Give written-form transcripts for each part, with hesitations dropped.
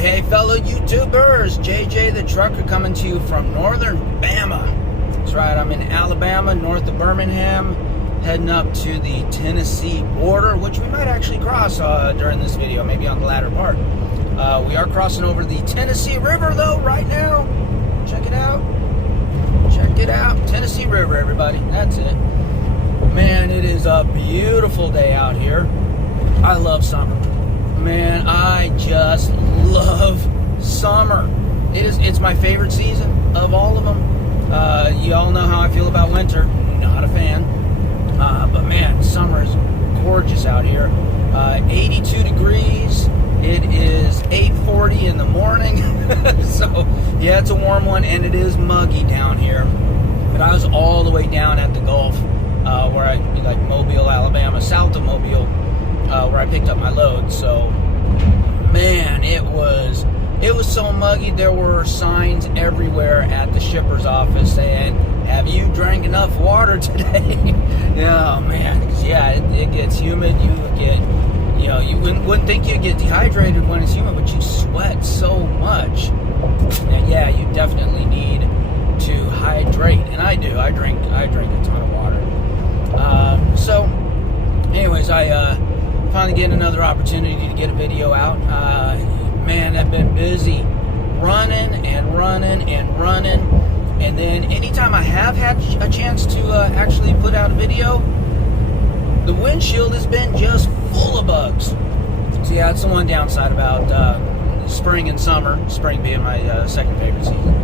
Hey, fellow YouTubers, JJ the Trucker coming to you from northern Bama. That's right, I'm in Alabama, north of Birmingham, heading up to the Tennessee border, which we might actually cross during this video, maybe on the latter part. We are crossing over the Tennessee River, though, right now. Check it out. Check it out. Tennessee River, everybody. That's it. Man, it is a beautiful day out here. I love summer. Man, I just love summer. It's my favorite season of all of them. You all know how I feel about winter. Not a fan. But man, summer is gorgeous out here. 82 degrees. It is 8:40 in the morning. So, yeah, it's a warm one, and it is muggy down here. But I was all the way down at the Gulf, where I, like Mobile, Alabama, south of Mobile, where I picked up my load. So, man, it was so muggy. There were signs everywhere at the shipper's office saying, "Have you drank enough water today?" Oh man, yeah, it gets humid. You get, you wouldn't think you'd get dehydrated when it's humid, but you sweat so much. And yeah, you definitely need to hydrate, and I do. I drink a ton of water. So, anyways, I finally get another opportunity to get a video out. Man, I've been busy running, and then anytime I have had a chance to actually put out a video, the windshield has been just full of bugs. So yeah, that's the one downside about spring and summer, spring being my second favorite season.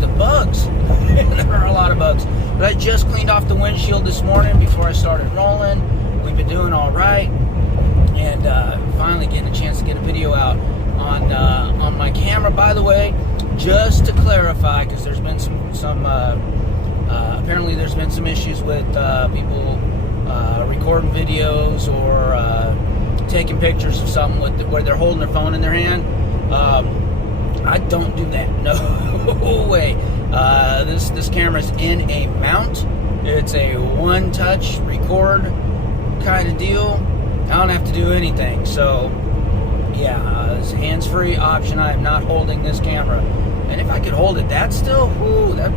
The bugs, there are a lot of bugs, but I just cleaned off the windshield this morning before I started rolling. We've been doing all right, and finally getting a chance to get a video out on my camera. By the way, just to clarify, because there's been some apparently there's been some issues with people recording videos or taking pictures of something where they're holding their phone in their hand. I don't do that. No way. This camera's in a mount. It's a one-touch record kind of deal. I don't have to do anything. So, yeah, it's a hands-free option. I am not holding this camera. And if I could hold it that still, that'd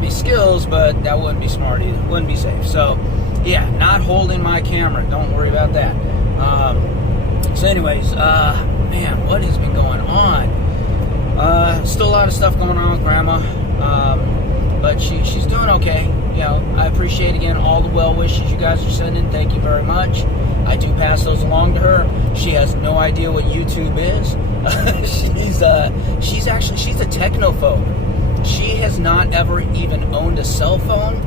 be skills, but that wouldn't be smart either. Wouldn't be safe. So, yeah, not holding my camera. Don't worry about that. So anyways, man, what has been going on? Still a lot of stuff going on with Grandma. But she's doing okay. I appreciate, again, all the well wishes you guys are sending. Thank you very much. I do pass those along to her. She has no idea what YouTube is. She's a technophobe. She has not ever even owned a cell phone.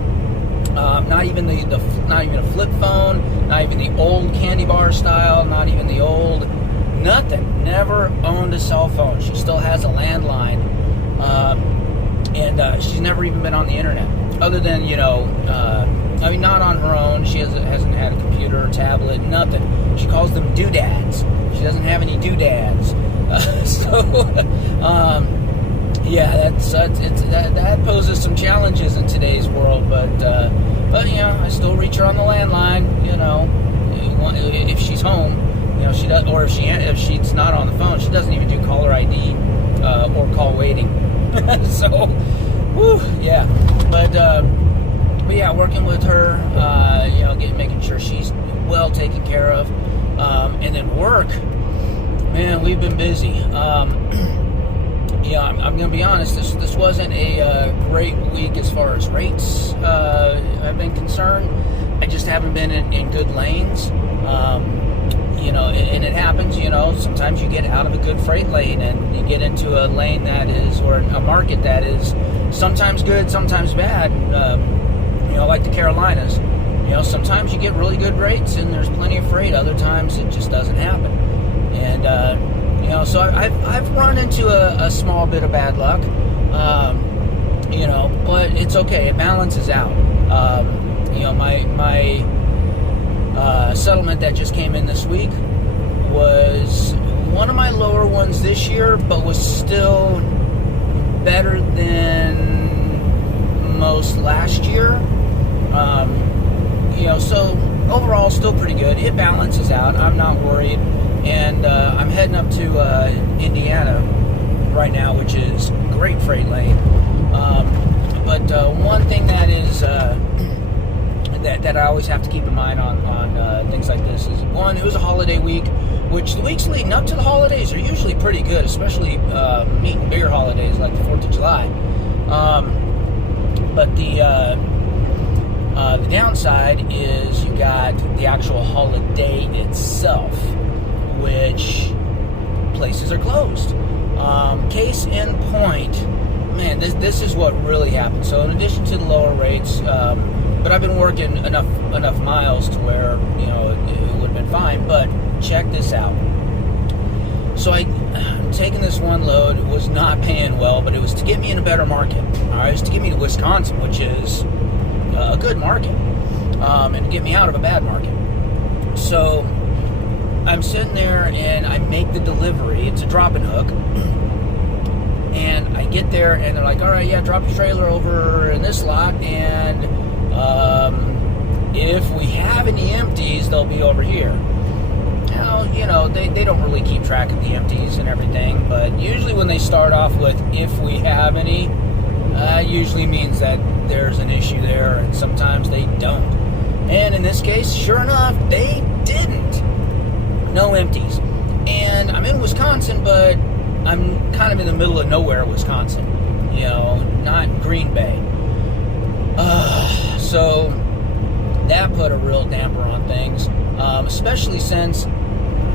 Not even not even a flip phone. Not even the old candy bar style. Not even the old nothing. Never owned a cell phone. She still has a landline. And she's never even been on the internet. Other than, not on her own. She hasn't had a computer or tablet, nothing. She calls them doodads. She doesn't have any doodads. Yeah, that poses some challenges in today's world. But I still reach her on the landline. If she's home, she does, or if she's not on the phone, she doesn't even do caller ID or call waiting. So, yeah. But yeah, working with her, making sure she's well taken care of, and then work. Man, we've been busy. I'm going to be honest. This wasn't a great week as far as rates have been concerned. I just haven't been in good lanes. And it happens. Sometimes you get out of a good freight lane and you get into a lane that is, or a market that is sometimes good, sometimes bad. Like the Carolinas. Sometimes you get really good rates and there's plenty of freight. Other times it just doesn't happen. And so I've run into a small bit of bad luck. But it's okay. It balances out. My settlement that just came in this week was one of my lower ones this year, but was still better than most last year. So overall, still pretty good. It balances out. I'm not worried. And I'm heading up to Indiana right now, which is great freight lane. But one thing that is that I always have to keep in mind on things like this is, one, it was a holiday week, which the weeks leading up to the holidays are usually pretty good, especially meat and beer holidays like the 4th of July. But the downside is you got the actual holiday itself, which places are closed. Case in point, man, this is what really happened. So in addition to the lower rates, but I've been working enough miles to where, it would have been fine. But check this out. So I'm taking this one load. It was not paying well, but it was to get me in a better market. All right, it was to get me to Wisconsin, which is a good market, and to get me out of a bad market. So I'm sitting there and I make the delivery. It's a drop and hook. And I get there and they're like, all right, yeah, drop your trailer over in this lot, and if we have any empties, they'll be over here. Now, they don't really keep track of the empties and everything, but usually when they start off with if we have any, usually means that there's an issue there, and sometimes they don't. And in this case, sure enough, they didn't. No empties. And I'm in Wisconsin, but I'm kind of in the middle of nowhere, Wisconsin. Not Green Bay. So that put a real damper on things, especially since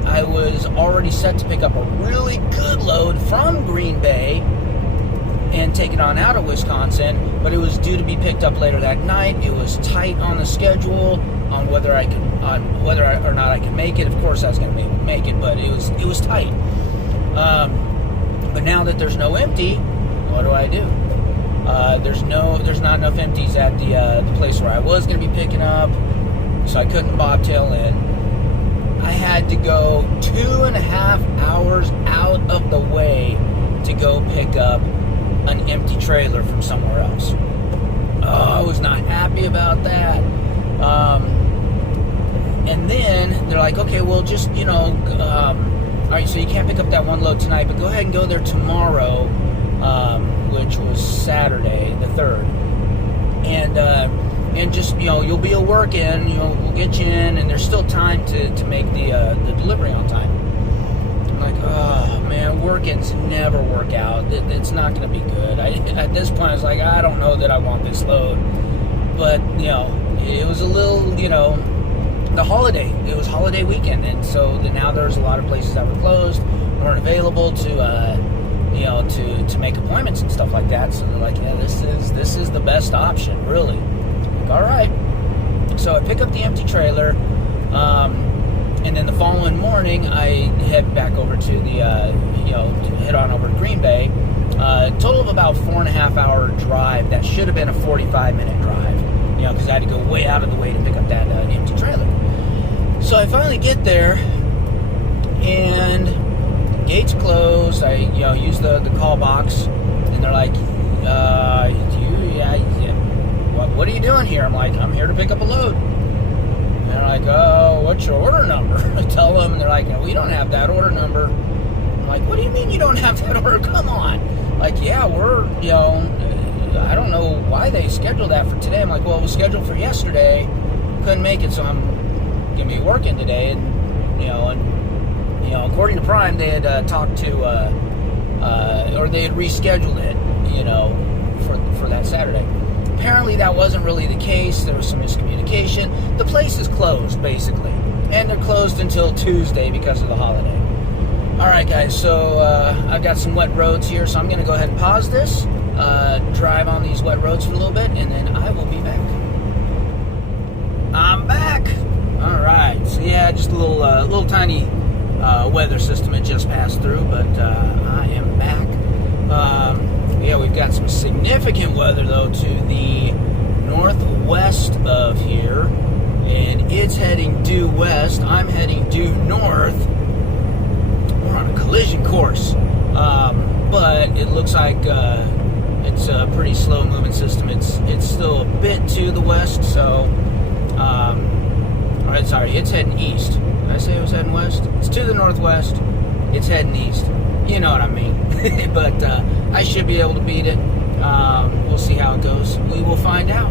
I was already set to pick up a really good load from Green Bay and take it on out of Wisconsin, but it was due to be picked up later that night. It was tight on the schedule on whether or not I could make it. Of course, I was going to be able to make it, but it was tight. But now that there's no empty, what do? There's not enough empties at the place where I was going to be picking up, so I couldn't bobtail in. I had to go 2.5 hours out of the way to go pick up an empty trailer from somewhere else. Oh, I was not happy about that. And then they're like, okay, well, just, all right, so you can't pick up that one load tonight, but go ahead and go there tomorrow, which was Saturday, the 3rd. And just, you'll be working, we'll get you in, and there's still time to make the delivery on time. I'm like, oh, man, workings never work out. It's not going to be good. At this point, I was like, I don't know that I want this load. But, it was a little, the holiday. It was holiday weekend, and so now there's a lot of places that were closed, weren't available to make appointments and stuff like that. So they're like, yeah, this is the best option, really. Like, all right. So I pick up the empty trailer, and then the following morning I head back over to the to head on over to Green Bay. Total of about 4.5 hour drive. That should have been a 45-minute drive, because I had to go way out of the way to pick up that empty trailer. So I finally get there, and gates closed. I use the call box, and they're like, what are you doing here? I'm like, I'm here to pick up a load. And they're like, oh, what's your order number? I tell them, and they're like, we don't have that order number. I'm like, what do you mean you don't have that order? Come on. Like, yeah, we're, I don't know why they scheduled that for today. I'm like, well, it was scheduled for yesterday. Couldn't make it, so I'm going to be working today. And, according to Prime, they had talked to, or they had rescheduled it, for that Saturday. Apparently that wasn't really the case. There was some miscommunication. The place is closed, basically. And they're closed until Tuesday because of the holiday. Alright, guys, so I've got some wet roads here, so I'm going to go ahead and pause this, drive on these wet roads for a little bit, and then I will be back. I'm back! Alright, so yeah, just a little tiny weather system had just passed through, but I am back. Yeah, we've got some significant weather, though, to the northwest of here, and it's heading due west. I'm heading due north. We're on a collision course, but it looks like it's a pretty slow-moving system. It's still a bit to the west, so all sorry, it's heading east. Did I say it was heading west? It's to the northwest. It's heading east. You know what I mean. But I should be able to beat it. We'll see how it goes. We will find out.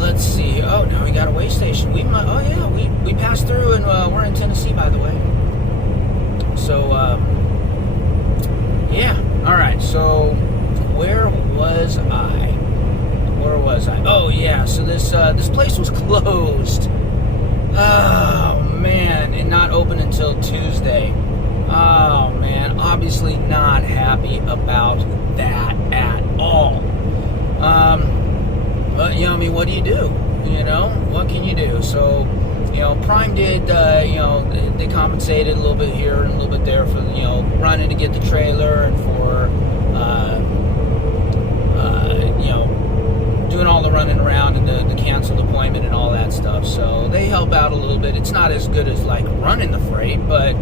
Let's see. Oh, now we got a way station. We passed through, and we're in Tennessee, by the way. So, yeah. All right. So, where was I? Oh, yeah. So this place was closed. Oh, man. And not open until Tuesday. Oh, man. Obviously not happy about that at all. But, I mean, what do you do? What can you do? So, Prime did, they compensated a little bit here and a little bit there for, running to get the trailer and for, doing all the running around and the canceled appointment and all that stuff. So they help out a little bit. It's not as good as like running the freight, but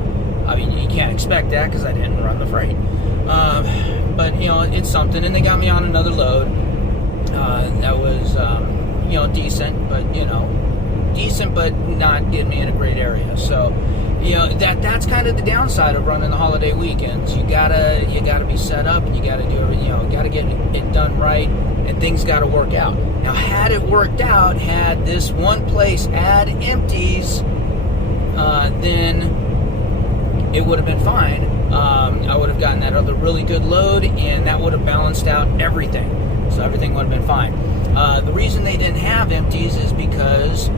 I mean, you can't expect that because I didn't run the freight. But it's something. And they got me on another load. That was, decent, but not getting me in a great area. So, that's kind of the downside of running the holiday weekends. You gotta be set up, and you gotta do everything. Gotta get it done right, and things gotta work out. Now, had it worked out, had this one place had empties, then it would have been fine. I would have gotten that other really good load, and that would have balanced out everything. So everything would have been fine. The reason they didn't have empties is because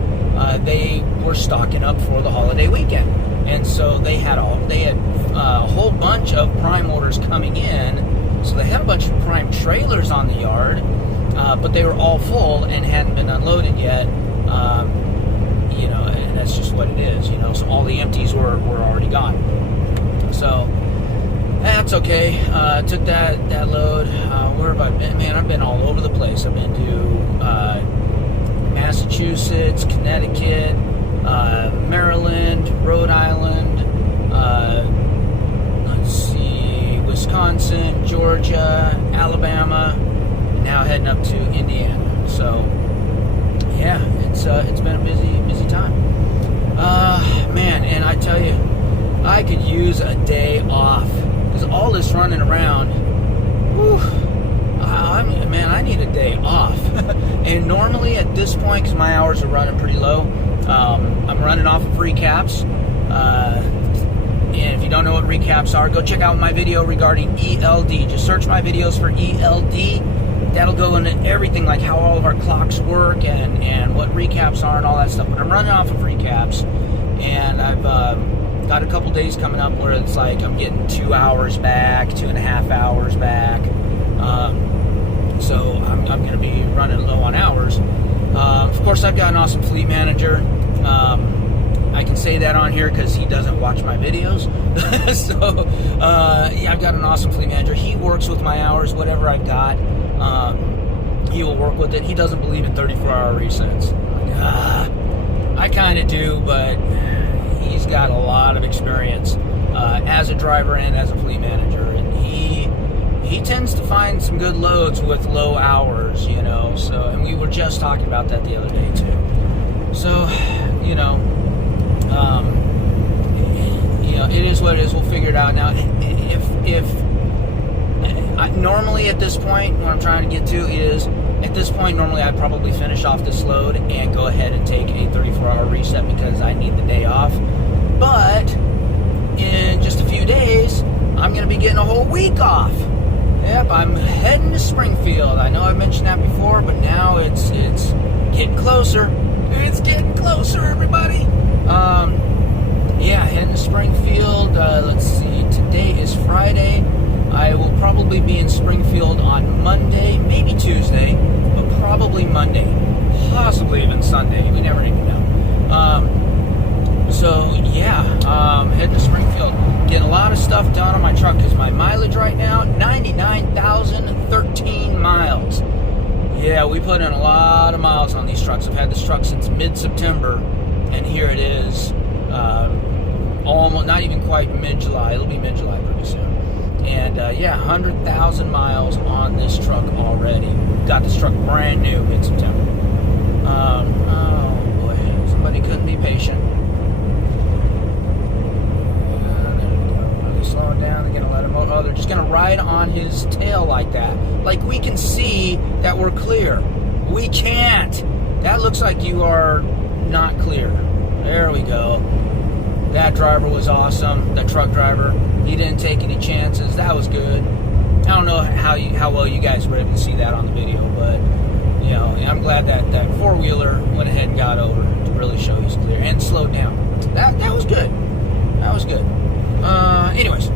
they were stocking up for the holiday weekend, and so they had a whole bunch of Prime orders coming in. So they had a bunch of Prime trailers on the yard, but they were all full and hadn't been unloaded yet. And that's just what it is. So all the empties were already gone. So that's okay. Took that load. Where have I been? Man, I've been all over the place. I've been to Massachusetts, Connecticut, Maryland, Rhode Island, let's see, Wisconsin, Georgia, Alabama, and now heading up to Indiana. So, yeah, it's been a busy time. Man, and I tell you, I could use a day off. Because all this running around, I need a day off. And normally at this point, because my hours are running pretty low, I'm running off of recaps. And if you don't know what recaps are, go check out my video regarding ELD. Just search my videos for ELD. That'll go into everything, like how all of our clocks work and what recaps are and all that stuff. But I'm running off of recaps, and I've got a couple days coming up where it's like I'm getting 2 hours back, 2.5 hours back. So I'm going to be running low on hours. Of course, I've got an awesome fleet manager. I can say that on here because he doesn't watch my videos. So, yeah, I've got an awesome fleet manager. He works with my hours, whatever I've got. He will work with it. He doesn't believe in 34-hour resets. I kind of do, but he's got a lot of experience as a driver and as a fleet manager, and he tends to find some good loads with low hours, so, and we were just talking about that the other day too. So, it is what it is. We'll figure it out. Now, if normally at this point, what I'm trying to get to is, at this point, normally I'd probably finish off this load and go ahead and take a 34-hour reset because I need the day off. But in just a few days, I'm going to be getting a whole week off. Yep, I'm heading to Springfield. I know I've mentioned that before, but now it's getting closer. It's getting closer, everybody. Yeah, heading to Springfield. Let's see, today is Friday. I will probably be in Springfield on Monday, maybe Tuesday, but probably Monday, possibly even Sunday. We never even know. So yeah, heading to Springfield, getting a lot of stuff done on my truck because my mileage right now, 99,013 miles. Yeah, we put in a lot of miles on these trucks. I've had this truck since mid-September, and here it is, almost, not even quite mid-July. It'll be mid-July pretty soon. And yeah, 100,000 miles on this truck already. Got this truck brand new mid-September. Oh boy, patient. They're slowing down. They're gonna let him. Oh, they're just gonna ride on his tail like that. Like we can see that we're clear. We can't. That looks like you are not clear. There we go. That driver was awesome. That truck driver. He didn't take any chances. That was good. I don't know how well you guys were able to see that on the video, but you know, I'm glad that that four-wheeler went ahead and got over to really show he's clear and slowed down. That was good. That was good. Anyways,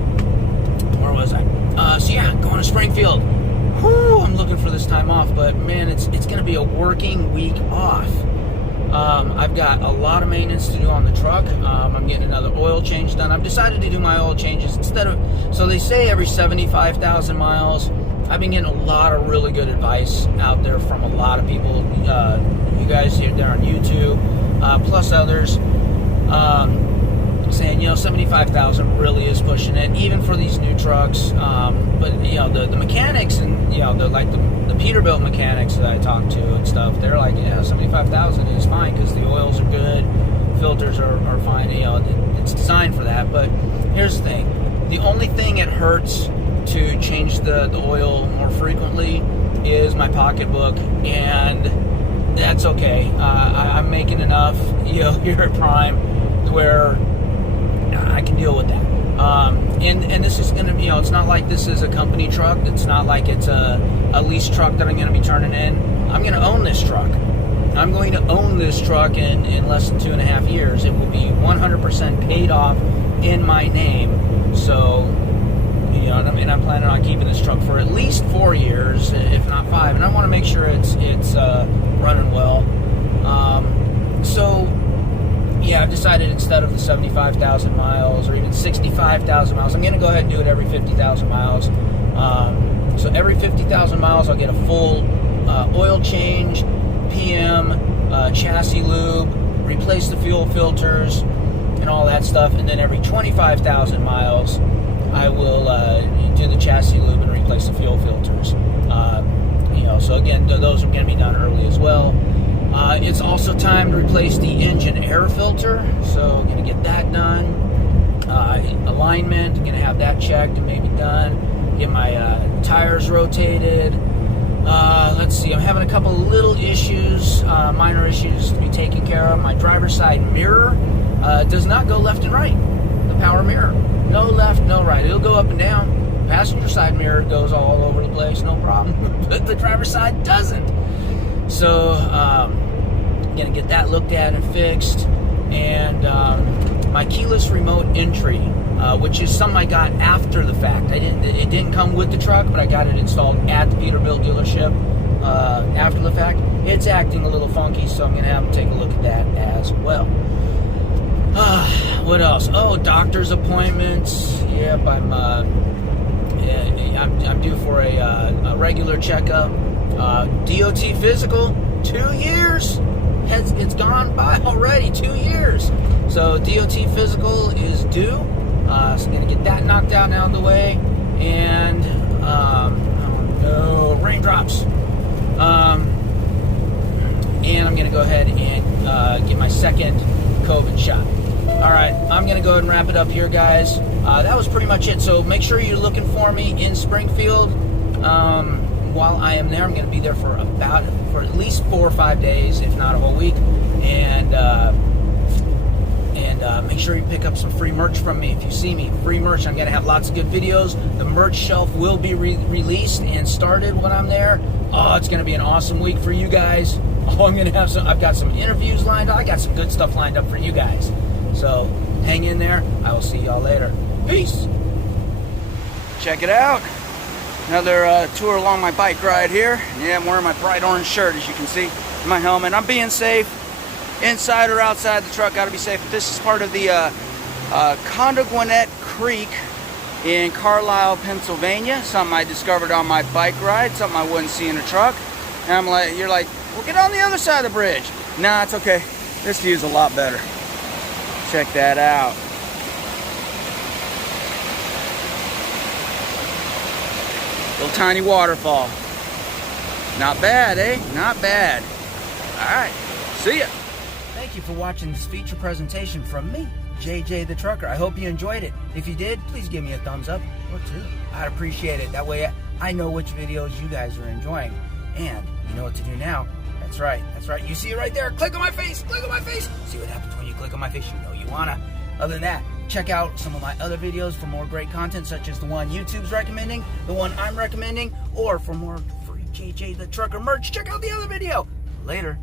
where was I? So yeah, going to Springfield. Whew, I'm looking for this time off, but man, it's going to be a working week off. I've got a lot of maintenance to do on the truck. I'm getting another oil change done. I've decided to do my oil changes instead of, so they say every 75,000 miles. I've been getting a lot of really good advice out there from a lot of people. You guys here there on YouTube, plus others, saying, you know, 75,000 really is pushing it, even for these new trucks. But you know, the mechanics and, you know, the Peterbilt mechanics that I talk to and stuff, they're like, yeah, 75,000 is fine because the oils are good, filters are fine. You know, it's designed for that. But here's the thing: the only thing it hurts to change the oil more frequently is my pocketbook, and that's okay. I'm making enough, you know, here at Prime to where I can deal with that. And this is going to be, you know, it's not like this is a company truck. It's not like it's a lease truck that I'm going to be turning in. I'm going to own this truck. I'm going to own this truck in less than 2.5 years. It will be 100% paid off in my name. So, you know, I mean, I'm planning on keeping this truck for at least 4 years, if not 5. And I want to make sure it's running well. So, yeah, I've decided instead of the 75,000 miles or even 65,000 miles, I'm going to go ahead and do it every 50,000 miles. So every 50,000 miles, I'll get a full oil change, PM, chassis lube, replace the fuel filters, and all that stuff. And then every 25,000 miles, I will do the chassis lube and replace the fuel filters. You know, so again, those are going to be done early as well. It's also time to replace the engine air filter, so I'm going to get that done. Alignment, I'm going to have that checked and maybe done. Get my tires rotated. Let's see, I'm having a couple little issues, minor issues to be taken care of. My driver's side mirror does not go left and right. The power mirror. No left, no right. It'll go up and down. Passenger side mirror goes all over the place, no problem. But the driver's side doesn't. So, I'm going to get that looked at and fixed. And my keyless remote entry, which is something I got after the fact. It didn't come with the truck, but I got it installed at the Peterbilt dealership after the fact. It's acting a little funky, so I'm going to have them take a look at that as well. What else? Oh, doctor's appointments. Yep, I'm due for a regular checkup. DOT physical, 2 years. It's gone by already, 2 years. So DOT physical is due. So I'm going to get that knocked out and out of the way. And, oh no, raindrops. And I'm going to go ahead and get my second COVID shot. All right, I'm going to go ahead and wrap it up here, guys. That was pretty much it. So make sure you're looking for me in Springfield. While I am there, I'm going to be there for at least 4 or 5 days, if not a whole week. And make sure you pick up some free merch from me. If you see me, free merch. I'm going to have lots of good videos. The merch shelf will be released and started when I'm there. Oh, it's going to be an awesome week for you guys. Oh, I'm going to have I've got some interviews lined up. I got some good stuff lined up for you guys. So hang in there. I will see y'all later. Peace. Check it out. Another tour along my bike ride here. Yeah, I'm wearing my bright orange shirt, as you can see, my helmet. I'm being safe, inside or outside the truck. Got to be safe. This is part of the Condoguanet Creek in Carlisle, Pennsylvania. Something I discovered on my bike ride. Something I wouldn't see in a truck. And I'm like, you're like, well, get on the other side of the bridge. Nah, it's okay. This view's a lot better. Check that out. Little tiny waterfall. Not bad, eh? Not bad. All right. See ya. Thank thank you for watching this feature presentation from me, JJ the Trucker. I hope you enjoyed it. If you did, please give me a thumbs up or two. I'd appreciate it. That way I know which videos you guys are enjoying. And you know what to do now. That's right. That's right. You see it right there. Click on my face. Click on my face. See what happens when you click on my face. You know you wanna. Other than that, check out some of my other videos for more great content, such as the one YouTube's recommending, the one I'm recommending, or for more free JJ the Trucker merch, check out the other video. Later.